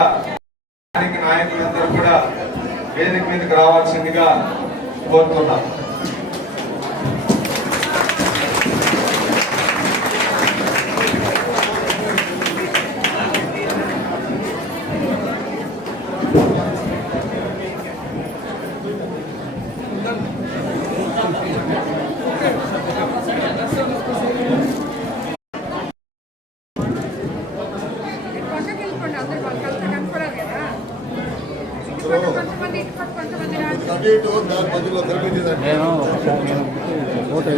నాయకులందరూ కూడా వేదిక మీదకి రావాల్సిందిగా కోరుతున్నాం పక్కకి వెళ్ళిపోండి అందరు వాళ్ళు కలిసి కనపడాలి కదా ఇటు పక్క కొంతమంది ఇటు పక్క కొంతమంది రాదు అటు ఇటు దాని మధ్యలో కనిపించేదండి నేను నేను ఫోటో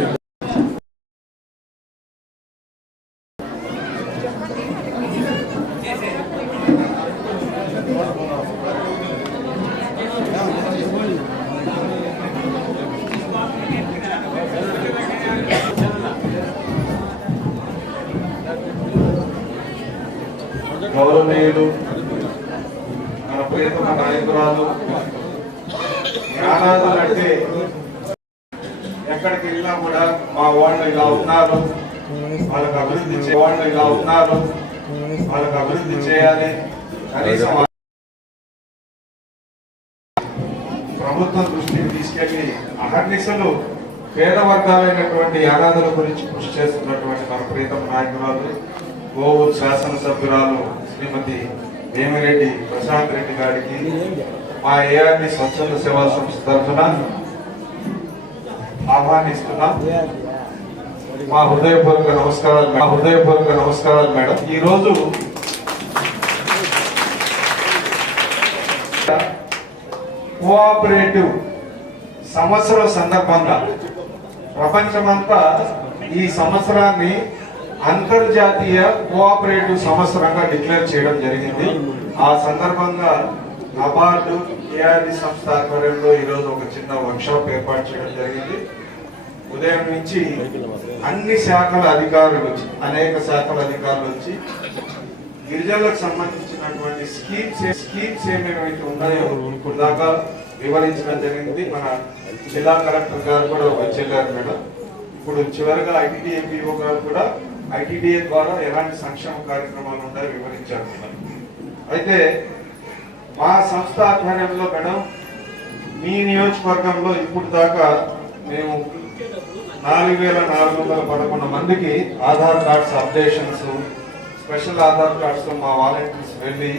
గౌరవనీయులు మన ప్రియతమ నాయకురాలు జ్ఞానాదులు అంటే ఎక్కడికి వెళ్ళినా కూడా మా వాళ్ళు ఇలా ఉన్నారు వాళ్ళకి అభివృద్ధి చే వాళ్ళు ఇలా ఉన్నారు వాళ్ళకి అభివృద్ధి చేయాలి కనీసం ప్రభుత్వం దృష్టికి తీసుకెళ్ళి అహర్నిశలు పేద వర్గాలైనటువంటి అనాథల గురించి కృషి చేస్తున్నటువంటి మన ప్రీతం నాయకురాలు గోవూరు శాసనసభ్యురాలు శ్రీమతి వేమిరెడ్డి ప్రశాంత్ రెడ్డి గారికి మా ఏఆర్డి స్వచ్ఛంద సేవా సంస్థ తరఫున ఆహ్వానిస్తున్నాం మా హృదయపూర్వక నమస్కారాలు మా హృదయపూర్వక నమస్కారాలు మేడం. ఈ రోజు కోఆపరేటివ్ సంవత్సరం సందర్భంగా. ప్రపంచమంతా ఈ సంవత్సరాన్ని అంతర్జాతీయ కోఆపరేటివ్ సంవత్సరంగా డిక్లేర్ చేయడం జరిగింది. ఆ సందర్భంగా నబార్డు ఏఆర్డి సంస్థ ఆధ్వర్యంలో ఈరోజు ఒక చిన్న వర్క్షాప్ ఏర్పాటు చేయడం జరిగింది. ఉదయం నుంచి అన్ని శాఖల అధికారులు వచ్చి అనేక శాఖల అధికారులు వచ్చి గిరిజనులకు సంబంధించినటువంటి స్కీమ్స్ స్కీమ్స్ ఏమేమైతే ఉన్నాయో ఇప్పుడు దాకా వివరించడం జరిగింది. మన జిల్లా కలెక్టర్ గారు కూడా వచ్చేళ్ళారు మేడం. ఇప్పుడు చివరిగా ఐటీడీఏపీఓ గారు కూడా ఐటీడీఏ ద్వారా ఎలాంటి సంక్షేమ కార్యక్రమాలు ఉన్నాయో వివరించారు మేడం. అయితే మా సంస్థ ఆధ్వర్యంలో మేడం మీ నియోజకవర్గంలో ఇప్పుడు దాకా మేము నాలుగు వేల నాలుగు వందల పదకొండు మందికి Aadhaar cards updations special Aadhaar cards మా వాలంటీర్స్ వెళ్ళి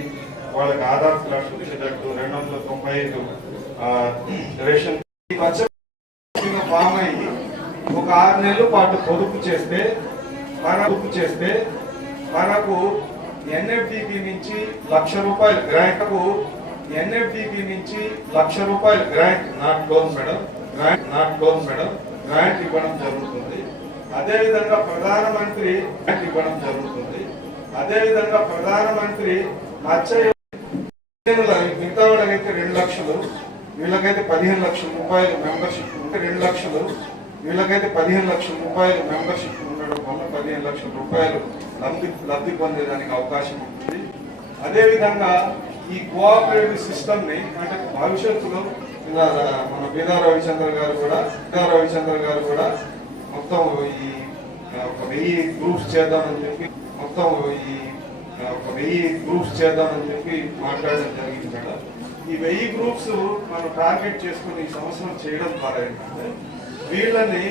వాళ్ళకి ఆధార్ కార్డ్స్ వచ్చేటట్టు రెండు వందల తొంభై ఐదు రేషన్ ఫామ్ అయ్యి ఒక ఆరు నెలల పాటు పొదుపు చేస్తే మన పొదుపు చేస్తే మనకు ఎన్ఎఫ్డిపి నుంచి లక్ష రూపాయలు గ్రాంట్ ఎన్ఎఫ్డిపి నుంచి లక్ష రూపాయలు grant not loan madam grant not loan madam grant ఇవ్వడం జరుగుతుంది. అదేవిధంగా ప్రధానమంత్రి గ్రాంట్ ఇవ్వడం జరుగుతుంది. అదేవిధంగా ప్రధానమంత్రి మత్స్య మిగతా వాళ్ళకైతే రెండు లక్షలు వీళ్ళకైతే పదిహేను లక్షల రూపాయలు మెంబర్షిప్ ఉంటే రెండు లక్షలు వీళ్ళకైతే పదిహేను లక్షల రూపాయలు మెంబర్షిప్ ఉండడం వల్ల పదిహేను లక్షల రూపాయలు లబ్ధి లబ్ధి పొందేదానికి అవకాశం ఉంటుంది. అదేవిధంగా ఈ కోఆపరేటివ్ సిస్టమ్ని అంటే భవిష్యత్తులో ఇలా మన బీదా రవిచంద్ర గారు కూడా బీదా రవిచంద్ర గారు కూడా మొత్తం ఈ ఒక వెయ్యి గ్రూప్స్ చేద్దామని చెప్పి మొత్తం ఈ ఒక వెయ్యి గ్రూప్స్ చేద్దామని చెప్పి మాట్లాడడం జరిగింది మేడం. ఈ వెయ్యి గ్రూప్స్ మనం టార్గెట్ చేసుకుని ఈ సంవత్సరం చేయడం ద్వారా ఏంటంటే వీళ్ళని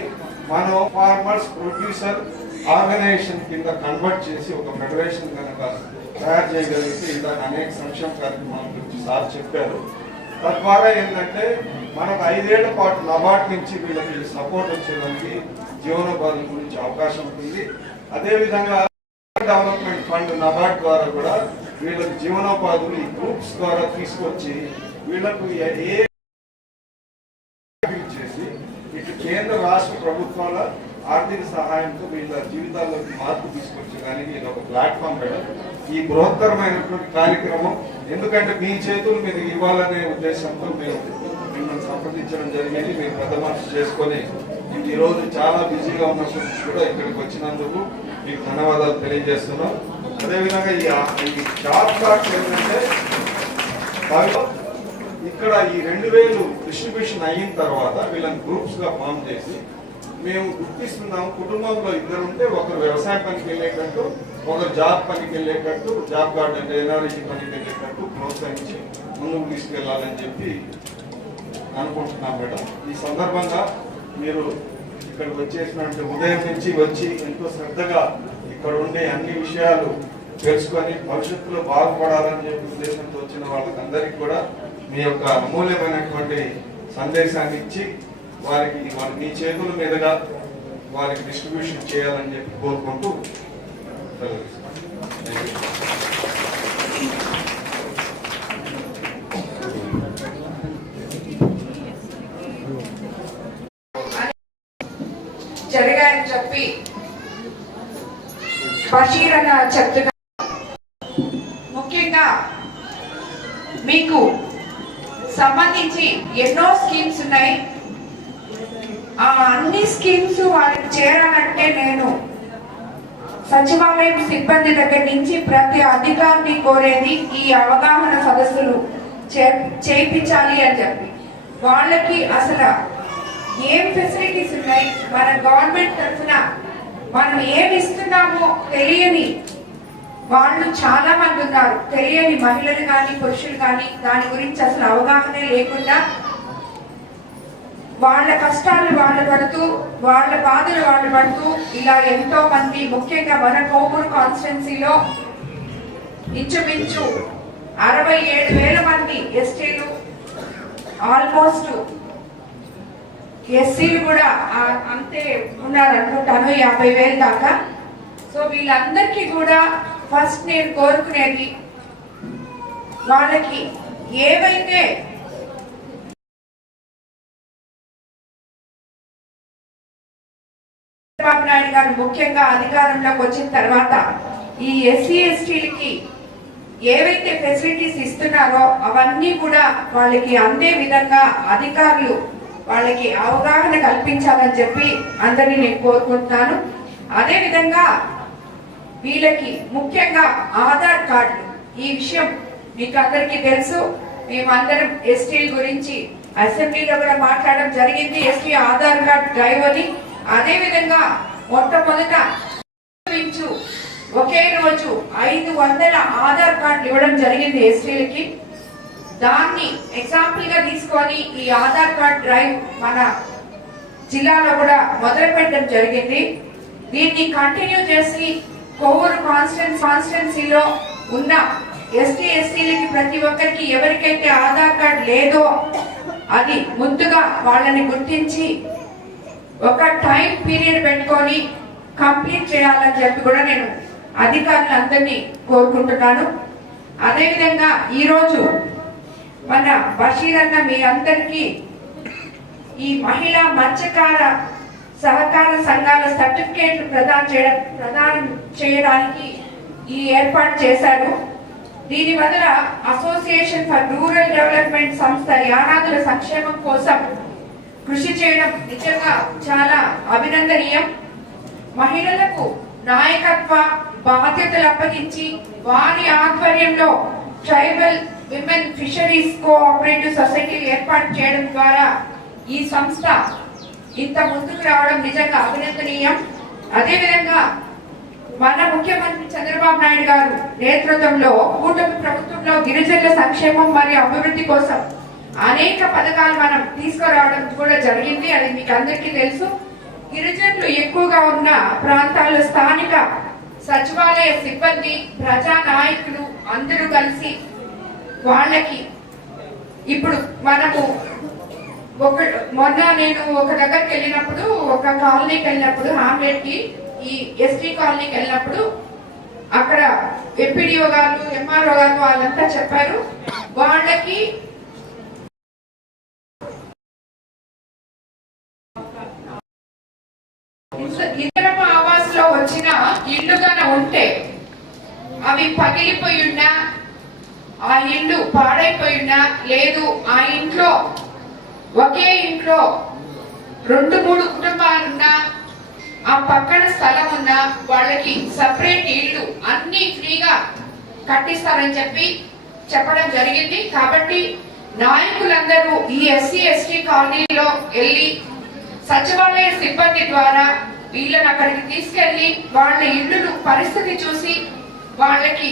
మనం ఫార్మర్స్ ప్రొడ్యూసర్ ఆర్గనైజేషన్ కింద కన్వర్ట్ చేసి ఒక ఫెడరేషన్ కనుక తయారు చేయగలిగితే ఇందాక అనేక సంక్షేమ కార్యక్రమాల గురించి సార్ చెప్పారు. తద్వారా ఏంటంటే మనకు ఐదేళ్ళ పాటు నబార్డ్ నుంచి వీళ్ళకి సపోర్ట్ వచ్చేదానికి జీవనోపాధి గురించి అవకాశం ఉంటుంది. అదేవిధంగా డెవలప్మెంట్ ఫండ్ నబార్డ్ ద్వారా కూడా వీళ్ళకి జీవనోపాధులు ఈ గ్రూప్స్ ద్వారా తీసుకొచ్చి వీళ్ళకు ఏ చేసి ఇటు కేంద్ర రాష్ట్ర ప్రభుత్వాల ఆర్థిక సహాయంతో వీళ్ళ జీవితాల్లోకి మార్పు తీసుకొచ్చడానికి ఇది ఒక ప్లాట్ఫామ్ మేడం ఈ బృహత్తరమైనటువంటి కార్యక్రమం. ఎందుకంటే మీ చేతుల మీద ఇవ్వాలనే ఉద్దేశంతో మేము మిమ్మల్ని సంప్రదించడం జరిగింది. మీరు పెద్ద మనసు చేసుకొని ఈ రోజు చాలా బిజీగా ఉన్నప్పటికీ కూడా ఇక్కడికి వచ్చినందుకు మీకు ధన్యవాదాలు తెలియజేస్తున్నాం. అదేవిధంగా ఈ ఈ జాబ్ కార్డ్స్ ఏంటంటే ఇక్కడ ఈ రెండు వేలు డిస్ట్రిబ్యూషన్ అయిన తర్వాత వీళ్ళని గ్రూప్స్గా ఫామ్ చేసి మేము గుర్తిస్తున్నాం. కుటుంబంలో ఇద్దరు ఉంటే ఒకరు వ్యవసాయ పనికి వెళ్ళేటట్టు ఒకరు జాబ్ పనికి వెళ్ళేటట్టు జాబ్ గార్డెన్ అంటే ఎన్ఆర్ఐసి పనికి వెళ్ళేటట్టు ప్రోత్సహించి ముందుకు తీసుకెళ్ళాలని చెప్పి అనుకుంటున్నాం మేడం. ఈ సందర్భంగా మీరు ఇక్కడికి వచ్చేసినట్టు ఉదయం నుంచి వచ్చి ఎంతో శ్రద్ధగా ఇక్కడ ఉండే అన్ని విషయాలు తెలుసుకొని భవిష్యత్తులో బాగుపడాలని చెప్పి ఉద్దేశంతో వచ్చిన వాళ్ళకందరికీ కూడా మీ యొక్క అమూల్యమైనటువంటి సందేశాన్ని ఇచ్చి వారికి వారి మీ చేతుల మీదుగా వారికి డిస్ట్రిబ్యూషన్ చేయాలని చెప్పి కోరుకుంటూ బషీర్ అన్న చెప్తున్నా ముఖ్యంగా మీకు సంబంధించి ఎన్నో స్కీమ్స్ ఉన్నాయి. ఆ అన్ని స్కీమ్స్ వాళ్ళకి చేరాలంటే నేను సచివాలయం సిబ్బంది దగ్గర నుంచి ప్రతి అధికారిని కోరేది ఈ అవగాహన సదస్సులు చే- చేయించాలి అని చెప్పి. వాళ్ళకి అసలు ఏం ఫెసిలిటీస్ ఉన్నాయి? మన గవర్నమెంట్ తరఫున మనం ఏమి ఇస్తున్నామో తెలియని వాళ్ళు చాలా మంది ఉన్నారు. తెలియని మహిళలు కానీ పురుషులు కానీ దాని గురించి అసలు అవగాహనే లేకుండా వాళ్ళ కష్టాలు వాళ్ళు పడుతూ వాళ్ళ బాధలు వాళ్ళు పడుతూ ఇలా ఎంతో మంది ముఖ్యంగా మన కోమూరు కాన్స్టిట్యున్సీలో ఇంచుమించు అరవై ఏడు వేల మంది ఎస్టీలు ఆల్మోస్ట్ ఎస్సీలు కూడా అంతే ఉన్నారు అనుకుంటాను యాభై వేలు దాకా. సో వీళ్ళందరికీ కూడా ఫస్ట్ నేను కోరుకునేది వాళ్ళకి ఏవైతే చంద్రబాబు నాయుడు గారు ముఖ్యంగా అధికారంలోకి వచ్చిన తర్వాత ఈ ఎస్సీ ఎస్టీలకి ఏవైతే ఫెసిలిటీస్ ఇస్తున్నారో అవన్నీ కూడా వాళ్ళకి అందే విధంగా అధికారులు వాళ్ళకి అవగాహన కల్పించాలని చెప్పి అందరినీ నేను కోరుకుంటున్నాను. అదేవిధంగా వీళ్ళకి ముఖ్యంగా ఆధార్ కార్డులు ఈ విషయం మీకు అందరికీ తెలుసు. మేమందరం ఎస్టీల గురించి అసెంబ్లీలో కూడా మాట్లాడడం జరిగింది. ఎస్టీ ఆధార్ కార్డ్ డ్రైవ్ అని అదేవిధంగా మొట్టమొదట ఒకే రోజు ఐదు వందల ఆధార్ కార్డులు ఇవ్వడం జరిగింది ఎస్టీలకి. దాన్ని ఎగ్జాంపుల్గా తీసుకొని ఈ ఆధార్ కార్డ్ డ్రైవ్ మన జిల్లాలో కూడా మొదలు పెట్టడం జరిగింది. దీన్ని కంటిన్యూ చేసి కొవ్వూరు కాన్స్టెన్స్ కాన్స్టిట్యున్సీలో ఉన్న ఎస్టీ ఎస్సీలకి ప్రతి ఒక్కరికి ఎవరికైతే ఆధార్ కార్డ్ లేదో అది ముందుగా వాళ్ళని గుర్తించి ఒక టైం పీరియడ్ పెట్టుకొని కంప్లీట్ చేయాలని చెప్పి కూడా నేను అధికారులందరినీ కోరుకుంటున్నాను. అదేవిధంగా ఈరోజు మన బషీర్ అన్న మీ అందరికీ ఈ మహిళా మత్స్యకార సహకార సంఘాల సర్టిఫికేట్లు ప్రదానం చేయడం ప్రదానం చేయడానికి ఈ ఏర్పాటు చేశారు. దీని బదుల అసోసియేషన్ ఫర్ రూరల్ డెవలప్మెంట్ సంస్థ యానాదుల సంక్షేమం కోసం కృషి చేయడం నిజంగా చాలా అభినందనీయం. మహిళలకు నాయకత్వ బాధ్యతలు అప్పగించి వారి ఆధ్వర్యంలో tribal women fisheries cooperative society ఏర్పాటు చేయడం ద్వారా ఈ సంస్థ ఇంత ముందుకు రావడం నిజంగా అభినందనీయం. అదేవిధంగా మన ముఖ్యమంత్రి చంద్రబాబు నాయుడు గారు నేతృత్వంలో కూటమి ప్రభుత్వంలో గిరిజనుల సంక్షేమం మరియు అభివృద్ధి కోసం అనేక పథకాలు మనం తీసుకురావడం కూడా జరిగింది. అది మీకు అందరికీ తెలుసు. గిరిజనులు ఎక్కువగా ఉన్న ప్రాంతాల్లో స్థానిక సచివాలయ సిబ్బంది ప్రజా నాయకులు అందరూ కలిసి వాళ్ళకి ఇప్పుడు మనము ఒక మొన్న నేను ఒక దగ్గరికి వెళ్ళినప్పుడు ఒక కాలనీకి వెళ్ళినప్పుడు హామ్లెట్కి ఈ ఎస్టీ కాలనీకి వెళ్ళినప్పుడు అక్కడ ఎంపీడీఓ గారు ఎంఆర్ఓ గారు వాళ్ళంతా చెప్పారు వాళ్ళకి ఇందిరమ్మ ఆవాస్లో వచ్చిన ఇల్లుగా ఉంటే అవి పగిలిపోయి ఉన్నా ఆ ఇల్లు పాడైపోయినా లేదు. ఆ ఇంట్లో ఒకే ఇంట్లో రెండు మూడు కుటుంబాలున్నా ఆ పక్కన స్థలం ఉన్నా వాళ్ళకి సపరేట్ ఇల్లు అన్ని ఫ్రీగా కట్టిస్తారని చెప్పి చెప్పడం జరిగింది. కాబట్టి నాయకులందరూ ఈ ఎస్సీ ఎస్టీ కాలనీలో వెళ్ళి సచివాలయ సిబ్బంది ద్వారా వీళ్ళని అక్కడికి తీసుకెళ్ళి వాళ్ళ ఇల్లును పరిస్థితి చూసి వాళ్ళకి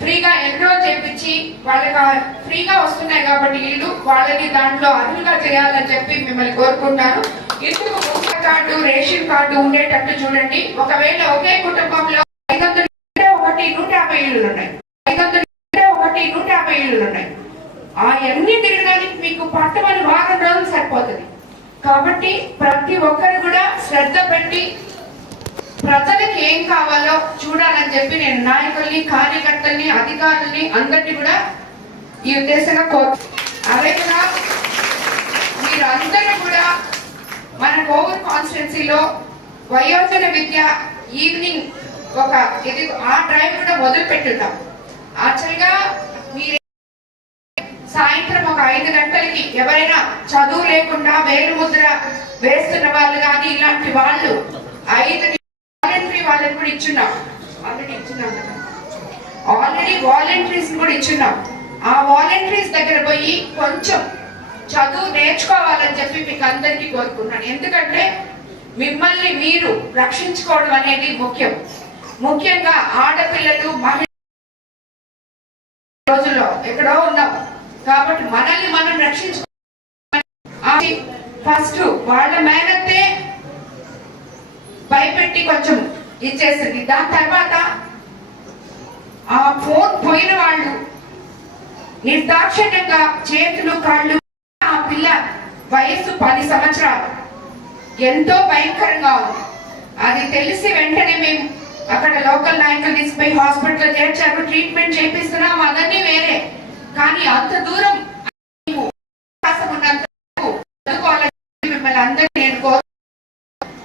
ఫ్రీగా ఎన్రోల్ చేపించి వాళ్ళకి ఫ్రీగా వస్తున్నాయి కాబట్టి ఇల్లు వాళ్ళని దాంట్లో అర్హులుగా చేయాలని చెప్పి మిమ్మల్ని కోరుకుంటాను ఇందుకు ముఖ్య కార్డు రేషన్ కార్డు ఉండేటట్టు చూడండి. ఒకవేళ ఒకే కుటుంబంలో ఐదు వందలు ఒకటి నూట యాభై ఇళ్ళు ఉన్నాయి. ఐదు వందలు ఒకటి నూట యాభై ఇళ్ళు ఉన్నాయి. ఆ ఎన్ని తిరగడానికి మీకు పట్టమని వారం రోజులు సరిపోతుంది. కాబట్టి ప్రతి ఒక్కరు కూడా శ్రద్ధ పెట్టి ప్రజలకు ఏం కావాలో చూడాలని చెప్పి నేను నాయకుల్ని కార్యకర్తల్ని అధికారుల్ని అందరినీ కూడా ఈ ఉద్దేశంగా కోరు అదేవిధంగా కూడా మన కోవూర్ కాన్స్టిట్యున్సీలో వయోజన విద్య ఈవినింగ్ ఒక ఇది ఆ డ్రైవ్ కూడా మొదలు పెట్టున్నాం యాక్చువల్గా మీరు సాయంత్రం ఒక ఐదు గంటలకి ఎవరైనా చదువు లేకుండా వేలు ముద్ర వేస్తున్న వాళ్ళు కానీ ఇలాంటి వాళ్ళు ఐదు వాళ్ళకి కూడా ఇచ్చున్నాం. ఆల్రెడీ ఇచ్చున్నాం కదా. ఆల్రెడీ వాలంటీర్స్ కూడా ఇచ్చున్నాం. ఆ వాలంటీర్స్ దగ్గర పోయి కొంచెం చదువు నేర్చుకోవాలని చెప్పి మీకు అందరికీ కోరుకున్నాను ఎందుకంటే మిమ్మల్ని మీరు రక్షించుకోవడం అనేది ముఖ్యం. ముఖ్యంగా ఆడపిల్లలు మహిళ రోజుల్లో ఎక్కడో ఉన్నాం. కాబట్టి మనల్ని మనం రక్షించుకో ఫస్ట్ వాళ్ళ మేనత్తే భయపెట్టి కొంచెం ఇచ్చేసింది. దాని తర్వాత ఆ ఫోన్ పోయిన వాళ్ళు నిర్దాక్షిణ్యంగా చేతులు కాళ్ళు ఆ పిల్ల వయస్సు పది సంవత్సరాలు. ఎంతో భయంకరంగా ఉంది. అది తెలిసి వెంటనే మేము అక్కడ లోకల్ నాయకులు తీసుకుపోయి హాస్పిటల్ చేర్చారు ట్రీట్మెంట్ చేపిస్తున్నాం అవన్నీ వేరే. కానీ అంత దూరం మిమ్మల్ని అందరూ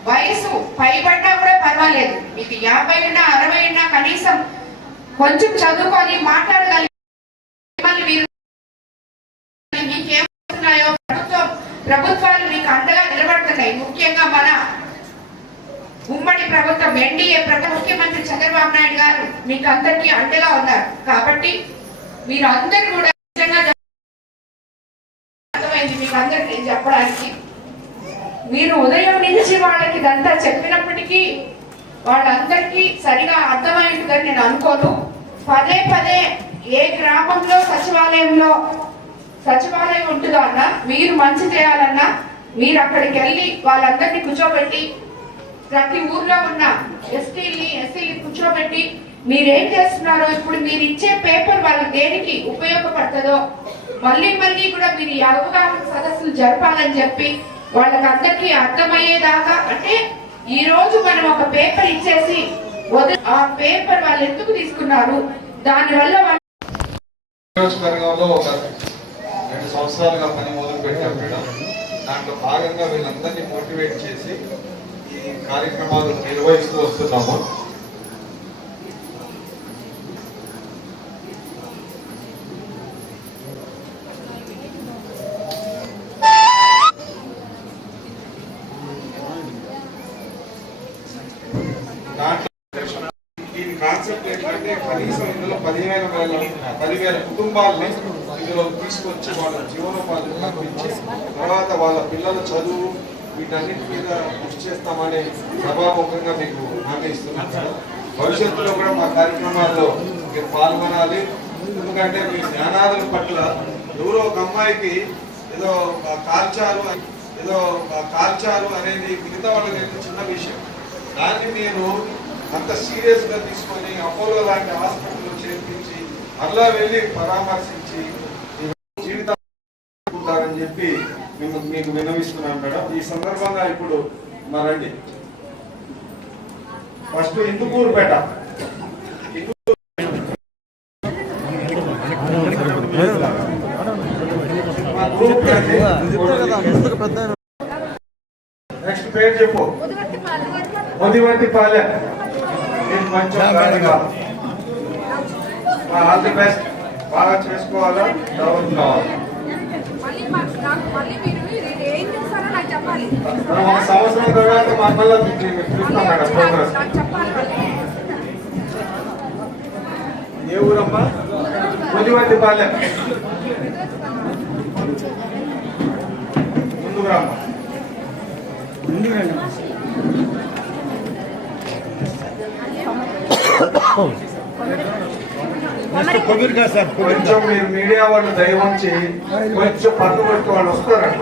వయసు పైబడ్డా కూడా పర్వాలేదు. మీకు యాభై ఉన్నా అరవై ఉన్నా కనీసం కొంచెం చదువుకొని మాట్లాడగలిగి మిమ్మల్ని మీరు మీకేమవుతున్నాయో ప్రభుత్వం ప్రభుత్వాలు మీకు అండగా నిలబడుతున్నాయి. ముఖ్యంగా మన ఉమ్మడి ప్రభుత్వం ఎన్డీఏ ప్రభుత్వ ముఖ్యమంత్రి చంద్రబాబు నాయుడు గారు మీకు అందరికీ అండగా ఉన్నారు. కాబట్టి మీరు అందరూ కూడా నిజంగా అర్థమైంది. మీకు అందరికి చెప్పడానికి మీరు ఉదయం నుంచి వాళ్ళకి ఇదంతా చెప్పినప్పటికీ వాళ్ళందరికీ సరిగా అర్థమైందని నేను అనుకోను. పదే పదే ఏ గ్రామంలో సచివాలయంలో సచివాలయం ఉంటుందో అన్నా? మీరు మంచి చేయాలన్నా? మీరు అక్కడికి వెళ్ళి వాళ్ళందరినీ కూర్చోబెట్టి ప్రతి ఊర్లో ఉన్న ఎస్టీని ఎస్సీని కూర్చోబెట్టి మీరేం చేస్తున్నారో ఇప్పుడు మీరు ఇచ్చే పేపర్ వాళ్ళకి దేనికి ఉపయోగపడుతుందో మళ్ళీ మళ్ళీ కూడా మీరు ఈ అవగాహన సదస్సులు జరపాలని చెప్పి వాళ్ళకి అర్థమయ్యేదాకా అంటే ఈ రోజు మనం ఒక పేపర్ ఇచ్చేసి ఆ పేపర్ వాళ్ళు ఎందుకు తీసుకున్నారు? దానివల్ల వల్ల నియోజకవర్గంలో ఒక రెండు సంవత్సరాలుగా పని మొదలు పెట్టాం మేడం. దాంట్లో భాగంగా వీళ్ళందరినీ మోటివేట్ చేసి ఈ కార్యక్రమాలు నిర్వహిస్తూ వస్తున్నాము. కుటుంబాలని ఇందులో తీసుకొచ్చి వాళ్ళ జీవనోపాధి కల్పించి తర్వాత వాళ్ళ పిల్లల చదువు వీటన్నిటి మీద కృషి చేస్తామనే సభాముఖంగా మీకు హామీ ఇస్తున్నాం భవిష్యత్తులో కూడా మా కార్యక్రమాల్లో మీరు పాల్గొనాలి. ఎందుకంటే మీ జ్ఞానాదుల పట్ల ఎవరో ఒక అమ్మాయికి ఏదో కాల్చారు ఏదో కాల్చారు అనేది మిగతా వాళ్ళకైతే చిన్న విషయం. దాన్ని మీరు అంత సీరియస్గా తీసుకొని అపోలో లాంటి హాస్పిటల్ మళ్ళా వెళ్ళి పరామర్శించి మీ జీవితం ఉంటారని చెప్పి మీకు విన్నవిస్తున్నాం మేడం. ఈ సందర్భంగా ఇప్పుడు మరండి ఫస్ట్ ఇందుకూరుపేట. నెక్స్ట్ పేరు చెప్పు. మొదివర్తి పాలె. నేను కొంచెం గాడిగా. మా ఆల్ ది బెస్ట్ బాగా చేసుకోవాలా? కావాలి సంవత్సరం తర్వాత మమ్మల్ని పిలుస్తాం మేడం ప్రోగ్రెస్. ఏ ఊరమ్మా? ముదివంటి పాలెం. ముందుకు రమ్మా Oh. కొంచెం మీరు మీడియా వాళ్ళు దయవంచి కొంచెం పన్ను పెట్టి వాళ్ళు వస్తారంట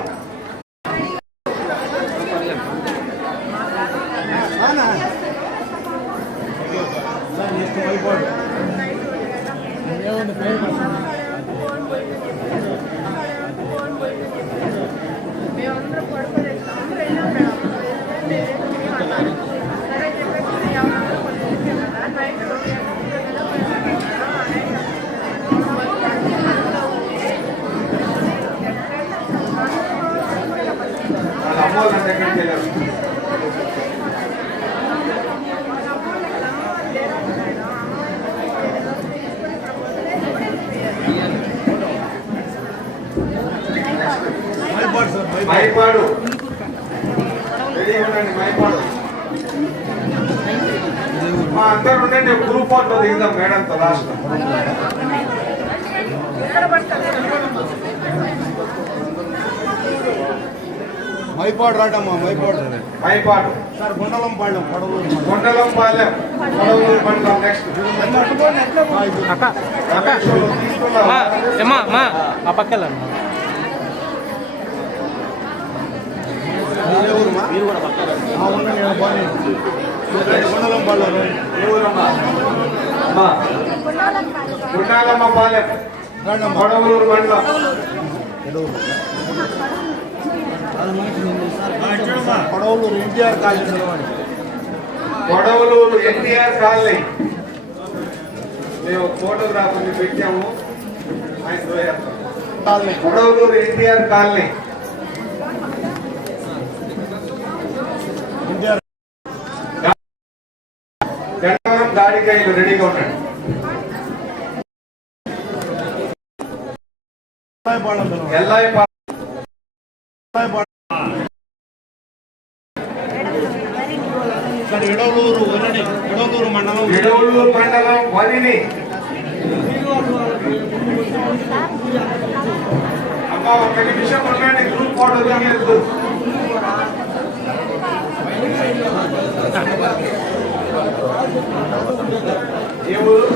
నెక్స్ట్ వైపోడు మేమందరం పడుకోలేదు అందరూ వెళ్ళాం మేడం సరే చెప్పేసి ఎవరన్నా కొన్ని చేసాం కదా నైట్ వాళ్ళ అమ్మ వాళ్ళ దగ్గరికి వెళ్ళారు వైపోడు మైపాడు రెడీ ఉండండి మైపాడు మా అందరు ఉండండి గ్రూప్ ఫోటో దిగుదాం మేడంతో లాస్ట్ మైపాడు రాడమ్మా మైపాడు మైపాడు సార్ గుండలం పాళ్ళం పడవలు కొండలం పాలెం పొడవూరు మండలం నెక్స్ట్ తీసుకున్నావా అమ్మా అమ్మా ఆ పక్కల మీరు కూడా గుండలం పాళ్ళం ఎవరమ్మా అమ్మా గుండాలమ్మ పాలెం రాడమ్మా పొడవూరు మండలం పడవలు ఎన్టీఆర్ కాలేజ్ నిలబడి పొడవలూరు ఎన్టీఆర్ కాలనీ. మేము ఫోటోగ్రాఫర్ని పెట్టాము. ఆయన. కాలనీ. పొడవలూరు ఎన్టీఆర్ కాలనీ. గంటవరం దాడికాయలు రెడీగా ఉండండి పాళ్ళం ఎల్లాయి పా- సార్ ఎడవలూరు వరణి ఎడవలూరు మండలం విడవలూరు మండలం వరిని. అమ్మ ఒక్క నిమిషం ఉండండి. గ్రూప్ ఫోటో తీయలేదు. ఏ ఊరు?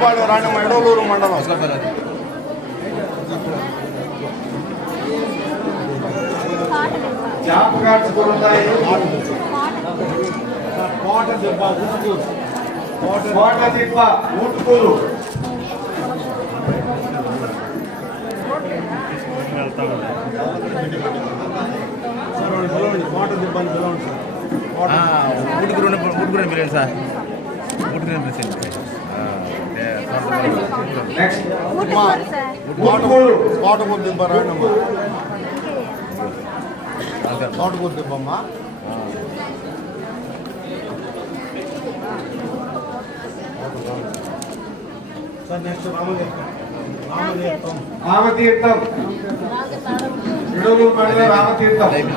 పాలెం రాడమ్మ ఎడవలూరు మండలం. కూడా ఉన్నాయి కోట దెబ్బ ఉట్టుకూరు కోట తిప్ప ఊటుకూరు కోట దెబ్బ అని పిలవండి సార్? కోట ఉడుకురు ఉడుకురు పిల్లలు సార్? ఉడుకురు పిల్లలు నెక్స్ట్ అమ్మా కోట ఊటుకూరు కోట కొద్ది దెబ్బ రాడమ్మ కోట కొద్ది దెబ్బ అమ్మా సార్ నెక్స్ట్ రామదీర్థం రామదీర్థం రామతీర్థం విడవలూరు మండలం రామతీర్థం రామదీర్థం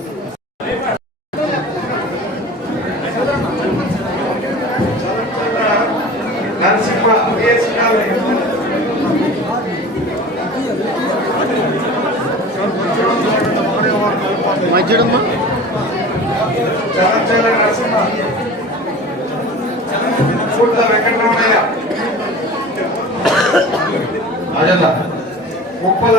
ಅದೆಲ್ಲ ಒಪ್ಪದ